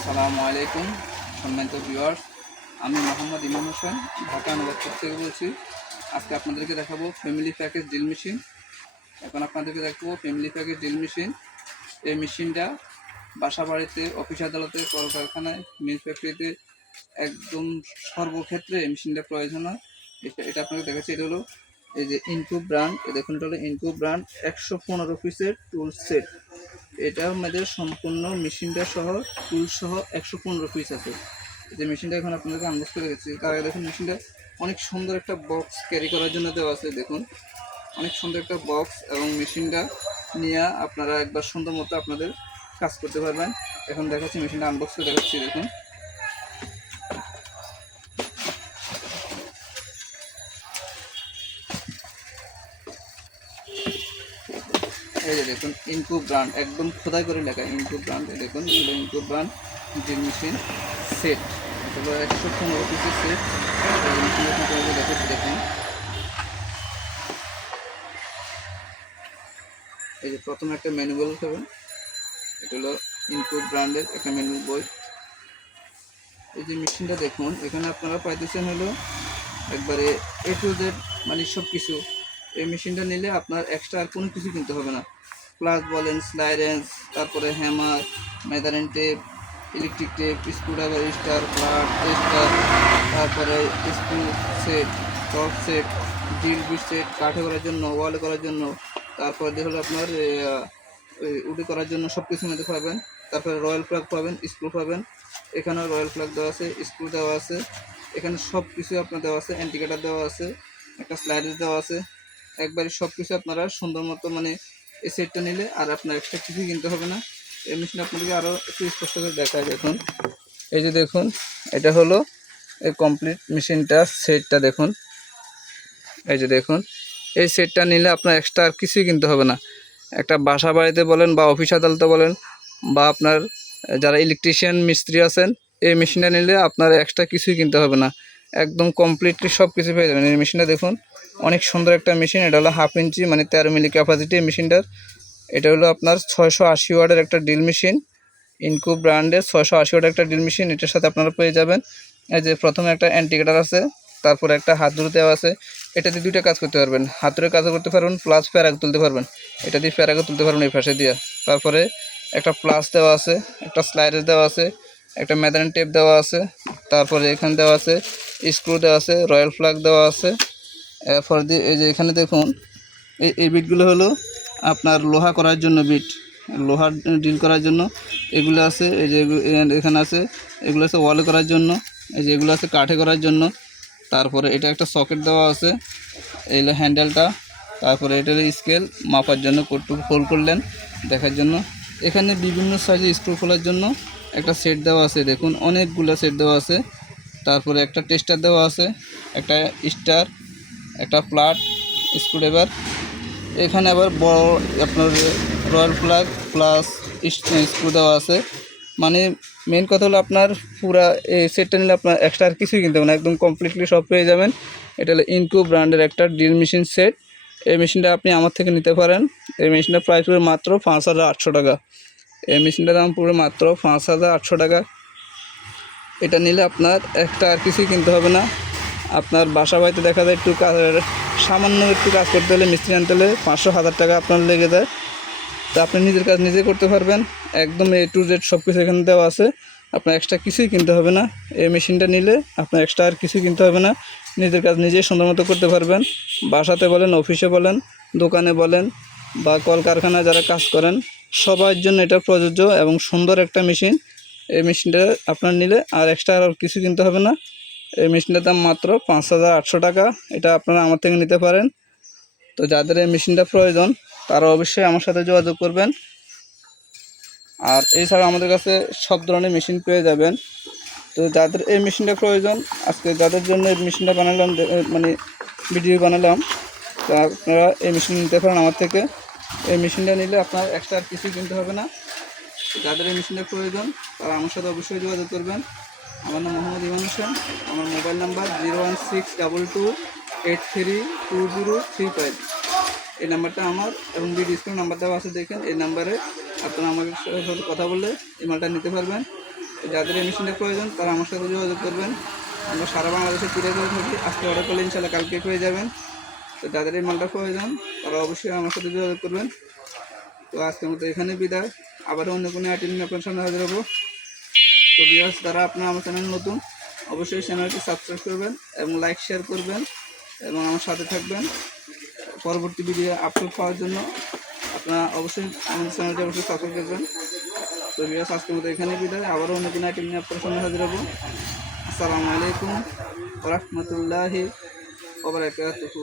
আসসালামু আলাইকুম, সম্মানিত ভিউয়ার্স আমি মোহাম্মদ ইমাম হোসেন, ঢাকা নবাবপুর থেকে বলছি, আজকে আপনাদেরকে দেখাবো ফ্যামিলি প্যাকেজ ড্রিল মেশিন এখন আপনাদেরকে দেখাবো ফ্যামিলি প্যাকেজ ড্রিল মেশিন এই মেশিনটা বাসা বাড়িতে অফিস আদালতে, কলকারখানায় মিল ফ্যাক্টরিতে একদম সর্বক্ষেত্রে এই মেশিনটা প্রয়োজন হয়। এটা এটা আপনাকে দেখাচ্ছি, এটা হলো এই যে ইনকু ব্র্যান্ড দেখুন, এটা হলো ইনকু ব্র্যান্ড একশো পনেরো পিসের টুল সেট এটা আমাদের সম্পূর্ণ মেশিনটা সহ টুল সহ একশো পনেরো পিস আছে। যে মেশিনটা এখন আপনাদেরকে আনবক্স করে গেছি তার আগে দেখুন মেশিনটা অনেক সুন্দর একটা বক্স ক্যারি করার জন্য দেওয়া আছে, দেখুন। অনেক সুন্দর একটা বক্স এবং মেশিনটা নিয়ে আপনারা একবার সুন্দর মতো আপনাদের কাজ করতে পারবেন। এখন দেখাচ্ছি, মেশিনটা আনবক্স করে দেখাচ্ছি, দেখুন। এই যে দেখুন ইনকু ব্র্যান্ড একদম খোদাই করে লেখা ইনকু ব্র্যান্ড এই দেখুন এগুলো Ingco brand drill machine set এগুলো একশো পনেরো পিসের সেট দেখুন। এই যে প্রথম একটা ম্যানুয়াল পাবেন এটা হলো ইনকু ব্র্যান্ডের একটা ম্যানুয়াল বই। এই যে মেশিনটা দেখুন, এখানে আপনারা পাইতেছেন হলো একবারে এ টু জেড মানে সব কিছু এই মেশিনটা নিলে আপনার এক্সট্রা আর কোনো কিছু কিনতে হবে না। প্লাস বলেন স্লাইডেন্স তারপরে hammer মেদারেন tape electric tape screwdriver star flat tester তারপরে screw set torque set drill bit set কাঠে করার জন্য ওয়ালে করার জন্য, তারপরে হলো আপনার উডি করার জন্য সব কিছু মধ্যে পাবেন তারপরে রয়্যাল ফ্ল্যাগ পাবেন স্ক্রু পাবেন। এখানেও রয়্যাল ফ্ল্যাগ দেওয়া আছে স্ক্রু দেওয়া আছে। এখানে সব কিছু আপনার দেওয়া আছে অ্যান্টিকেটার দেওয়া আছে, একটা স্লাইডার দেওয়া আছে। একবারে সব কিছু আপনারা সুন্দর মতো মানে এই সেটটা নিলে আর আপনার এক্সট্রা কিছুই কিনতে হবে না। এই মেশিন আপনাদেরকে আরও একটু স্পষ্ট করে দেখায় দেখুন। এই যে দেখুন, এটা হলো এই কমপ্লিট মেশিনটা সেটটা দেখুন। এই যে দেখুন, এই সেটটা নিলে আপনার এক্সট্রা আর কিছুই কিনতে হবে না। একটা বাসা বাড়িতে বলেন বা অফিস আদালতে বলেন বা আপনার যারা ইলেকট্রিশিয়ান মিস্ত্রি আছেন, এই মেশিনটা নিলে আপনার এক্সট্রা কিছুই কিনতে হবে না। একদম কমপ্লিটলি সব কিছু পেয়ে যাবেন। এই মেশিনটা দেখুন অনেক সুন্দর একটা মেশিন, এটা হলো হাফ ইঞ্চি মানে তেরো মিলি ক্যাপাসিটি মেশিনটার। এটা হলো আপনার ছয়শো আশি ওয়ার্ডের একটা ড্রিল মেশিন ইনকু ব্র্যান্ডের ছয়শো আশি ওয়ার্ডের একটা ড্রিল মেশিন এটার সাথে আপনারা পেয়ে যাবেন। এই যে প্রথমে একটা অ্যান্টিকেটার আছে, তারপরে একটা হাতুড়ি দেওয়া আছে। এটা দিয়ে দুইটা কাজ করতে পারবেন। হাতুড়ে কাজও করতে পারবেন প্লাস ফেরাক তুলতে পারবেন। এটা দিয়ে ফেরাকও তুলতে পারবেন এই পাশে দিয়ে। তারপরে একটা প্লাস দেওয়া আছে, একটা স্লাইডার দেওয়া আছে, একটা ম্যাদারেন টেপ দেওয়া আছে, তারপরে এখানে দেওয়া আছে স্ক্রু দেওয়া আছে রয়্যাল ফ্ল্যাগ দেওয়া আছে। এরপর দিয়ে এই যে এখানে দেখুন এই এই বিটগুলো হলো আপনার লোহা করার জন্য বিট লোহার ডিল করার জন্য। এগুলো আছে, এই যে এখানে আছে, এগুলো আছে ওয়ালে করার জন্য, এই যে এগুলো আছে কাঠে করার জন্য। তারপরে এটা একটা সকেট দেওয়া আছে, এই হলো হ্যান্ডেলটা তারপরে এটার স্কেল মাপার জন্য কটুকু হোল করলেন, দেখার জন্য। এখানে বিভিন্ন সাইজে স্ক্রু খোলার জন্য একটা সেট দেওয়া আছে, দেখুন, অনেকগুলো সেট দেওয়া আছে। তারপরে একটা টেস্টার দেওয়া আছে, একটা স্টার একটা প্লাট, স্ক্রুড্রাইভার। এখানে আবার বড় আপনার রয়্যাল ফ্ল্যাগ প্লাস স্ক্রু দেওয়া আছে। মানে মেন কথা হলো আপনার পুরা এই সেটটা নিলে আপনার এক্সট্রা আর কিছুই কিনতে হবে না। একদম কমপ্লিটলি সব পেয়ে যাবেন। এটা হলো ইনকু ব্র্যান্ডের একটা ড্রিল মেশিন সেট এই মেশিনটা আপনি আমার থেকে নিতে পারেন। এই মেশিনটার প্রাইস পড়বে মাত্র পাঁচ হাজার আটশো টাকা। এই মেশিনটার দাম পড়বে মাত্র পাঁচ হাজার আটশো টাকা। এটা নিলে আপনার একটা আর কিছুই কিনতে হবে না। আপনার বাসা বাড়িতে দেখা যায় একটু কাজের সামান্য একটু কাজ করতে হলে মিস্ত্রি আনতে হলে পাঁচশো হাজার টাকা আপনার লেগে যায়। তো আপনি নিজের কাজ নিজে করতে পারবেন। একদম এ টু জেড সব কিছু এখানে দেওয়া আছে। আপনার এক্সট্রা কিছুই কিনতে হবে না। এই মেশিনটা নিলে আপনার এক্সট্রা আর কিছুই কিনতে হবে না। নিজের কাজ নিজেই সুন্দর মতো করতে পারবেন। বাসাতে বলেন অফিসে বলেন, দোকানে বলেন বা কলকারখানায় যারা কাজ করেন, সবার জন্য এটা প্রযোজ্য এবং সুন্দর একটা মেশিন। এই মেশিনটা আপনার নিলে আর এক্সট্রা আর কিছু কিনতে হবে না। এই মেশিনটার দাম মাত্র পাঁচ হাজার আটশো টাকা। এটা আপনারা আমার থেকে নিতে পারেন। তো যাদের এই মেশিনটা প্রয়োজন, তারা অবশ্যই আমার সাথে যোগাযোগ করবেন। আর এছাড়া আমাদের কাছে সব ধরনের মেশিন পেয়ে যাবেন। তো যাদের এই মেশিনটা প্রয়োজন, আজকে যাদের জন্য এই মেশিনটা বানালাম মানে ভিডিও বানালাম, তো আপনারা এই মেশিন নিতে পারেন আমার থেকে। এই মেশিনটা নিলে আপনার এক্সট্রা কিছুই কিনতে হবে না। যাদের এই মেশিনটা প্রয়োজন, তারা আমার সাথে অবশ্যই যোগাযোগ করবেন। আমার নাম মোহাম্মদ ইমান হোসেন। আমার mobile number zero one six double two eight three two zero three five. এই নাম্বারটা আমার এবং ভিডিও ডিসকাউন্ট নাম্বার দেওয়া আছে দেখেন, এই নাম্বারে আপনারা আমাদের সাথে কথা বললে এই মালটা নিতে পারবেন। যাদের এই প্রয়োজন, তারা আমার সাথে যোগাযোগ করবেন। আমরা সারা বাংলাদেশে কুড়িয়ে করে থাকি আজকে অর্ডার করলে ইনশাল্লাহ কালকে পেয়ে যাবেন। তো যাদের এই মালটা প্রয়োজন, তারা অবশ্যই আমার সাথে যোগাযোগ করবেন। তো আজকের মতো এখানে বিদায়। আবারও অন্য কোনো আইটেম নিয়ে আপনার সামনে হাজির হব। তো বিয়ার্স যারা আপনার আমার চ্যানেল নতুন, অবশ্যই চ্যানেলটি সাবস্ক্রাইব করবেন এবং লাইক শেয়ার করবেন এবং আমার সাথে থাকবেন। পরবর্তী ভিডিও আপলোড পাওয়ার জন্য আপনারা অবশ্যই আমাদের চ্যানেলটি অবশ্যই সাবস্ক্রাইব করবেন। তো বিয়ার্স আজকের মতো এখানে বিদায়। আবারও অন্য কোনো আইটেম নিয়ে আপনার সঙ্গে হাজির হব। আসসালামু আলাইকুম রহমতুল্লাহি ওবরাকাতুহু